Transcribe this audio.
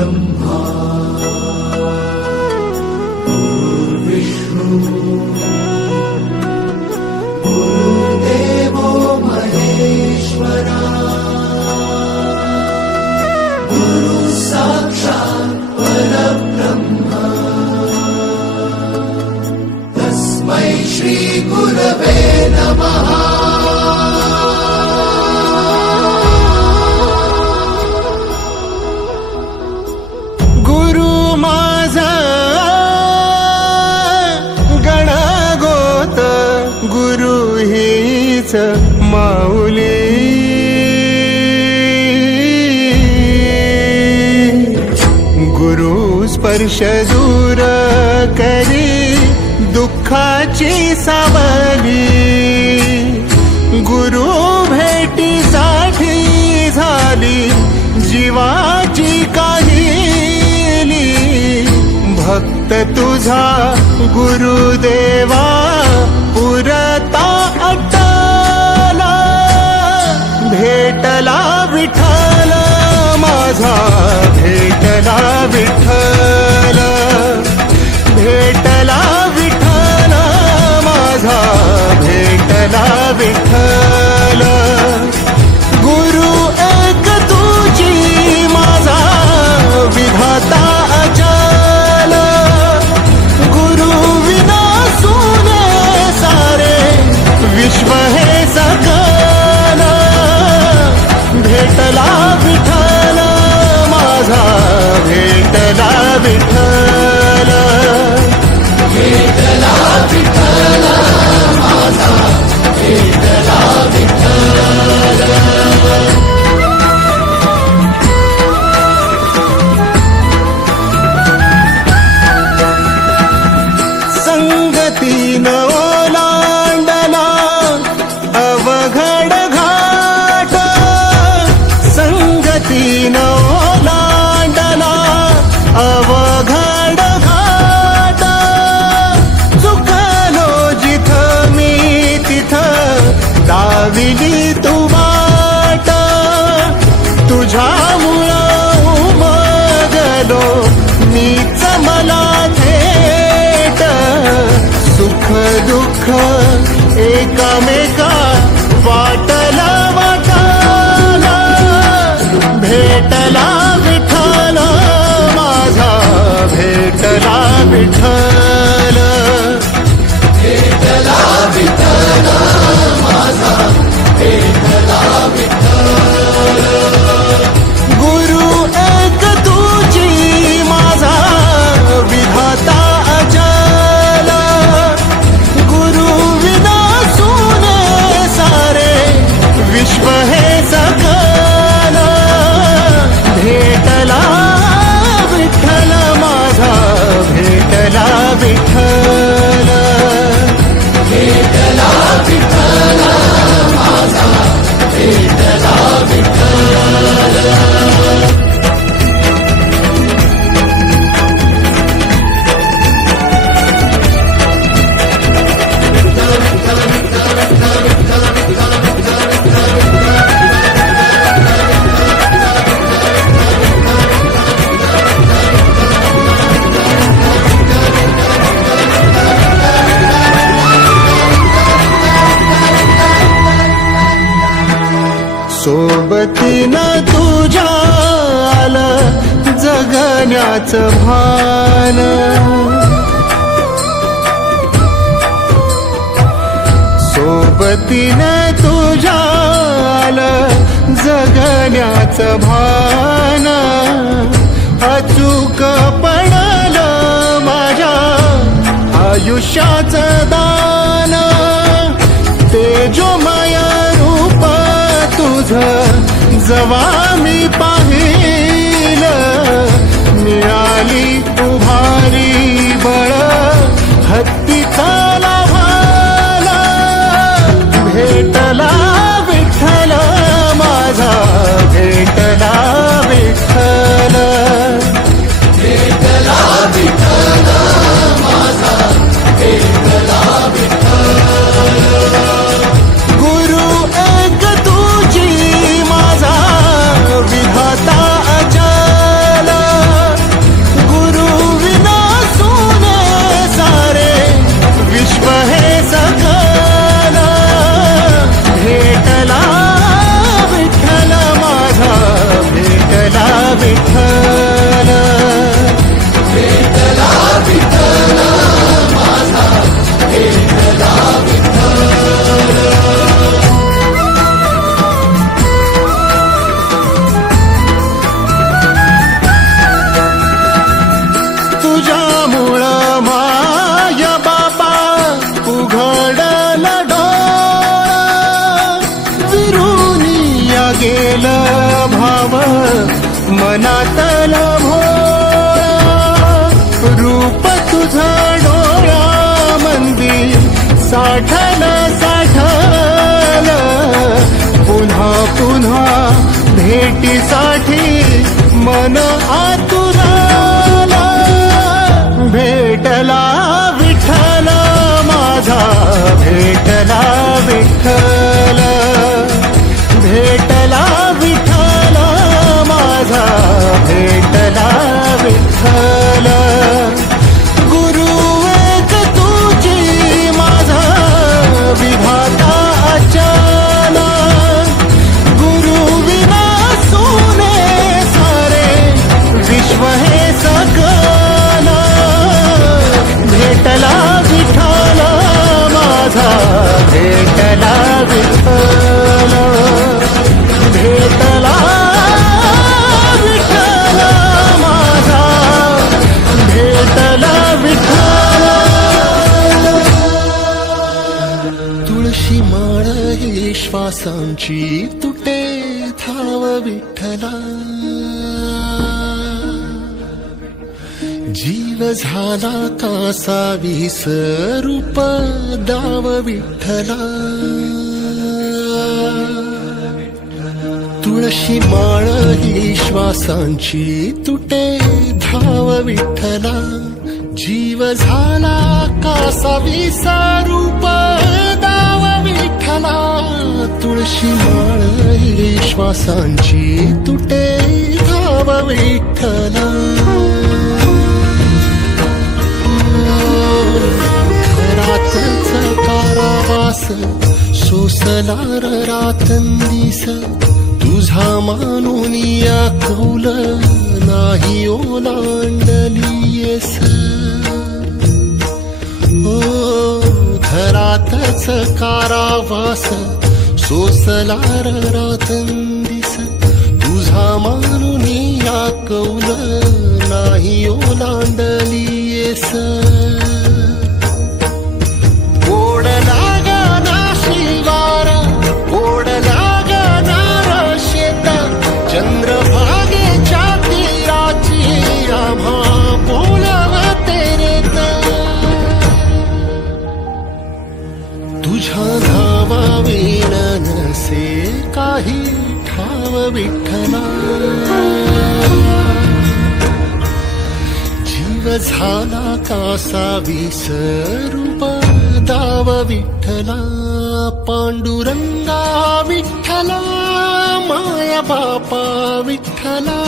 परब्रह्मा गुरुर्विष्णु गुरुर्देवो महेश्वरा गुरुः साक्षात् परब्रह्मा तस्मै श्री गुरवे नमः। गुरु हीच माऊली गुरु स्पर्श दूर करी दुःखाची सावली गुरु भेटीसाठी झाली जीवाची काहिली भक्त तुझा गुरुदेवा पुरता अट्टला भेटला विठ्ठल माझा भेटला विठ्ठल भेटला विठ्ठल माझा भेटला विठ्ठल गुरु एक तुझी माझा विधाता अचल गुरु विना सुने सारे विश्व हे सकल भेटला विठ्ठल माझा भेटला विठ्ठल भेटला विठ्ठल माझा भेटला विठ्ठल। संगतीन ओलांडला अवघड घाट संगतीन ओलांडला अवघड घाट चुकलो जिथं मी तिथं दाविली तू वाट तुझ्यामुळं उमगलो मीच मला थेट सुख दुःख एकामेका वाटला वाटाला भेटला विठ्ठल माझा भेटला विठ्ठल भेटला विठ्ठल माझा भेटला विठ्ठल गुरु एक तुझी माझा विधाता अचल गुरु विना सुने सारे विश्व हे सकल भेटला विठ्ठल माझा भेटला विठ्ठल भेटला विठ्ठल माझा भेटला विठ्ठल। सोबतीनं तुझ्या आलं जगण्याचं भान सोबतीनं तुझ्या आलं जगण्याचं भान अचूक पडलं माझ्या आयुष्याचं दान तेजोमय रूप तुझं जवा मी पाहिलं मिळाली उभारी बळ हत्तीचा लाभाला भेटला विठ्ठल माझा भेटला विठ्ठल भेटला विठ्ठल माझा भेटला विठ्ठल गुरु एक तुझी माझा विधाता उमटेल भाव मनातल भोळा, रूप तुझं डोळ्यामंदी साठल साठल, पुन्हा पुन्हा भेटीसाठी मन आतुराला. भेटला विठ्ठल माझा, भेटला विठ्ठल, भेटला विठ्ठल माझा, भेटला विठ्ठल. गुरु एक तुझी माझा विधाता अचाला, गुरु विना सोने सारे विश्व हे सकला. भेटला विठ्ठल माझा, भेटला विठ्ठल, भेटला विठ्ठल माझा, भेटला विठ्ठल. तुळशी माळ ही श्वासांची तुटे धाव विठ्ठला, जीव झाला कासा विसरूप दाव विठ्ठला. तुळशी माळ ही श्वासांची तुटे धाव विठ्ठला, जीव झाला कासा विसरूप दाव विठ्ठला. तुळशी माळ ही श्वासांची तुटे धाव विठ्ठला. घरातच कारावास सोसलार रातंदिस, तुझा मानून या कौल नाही ओलांडलीयस. ओ घरातच कारावास सोसलार रातंदिस, तुझा मानून या कौल नाही ओलांडलीयस. ओढला गाना शिवार, ओढला गाना शेत, चंद्रभागेच्या तीराची आम्हा बोलवते रेत. तुझ्या धावा विण नसे काही ठाव विठ्ठला, जीव झाला कासा विसरूप दाव विठ्ठला. पांडुरंगा विठ्ठला, माया बापा विठ्ठला,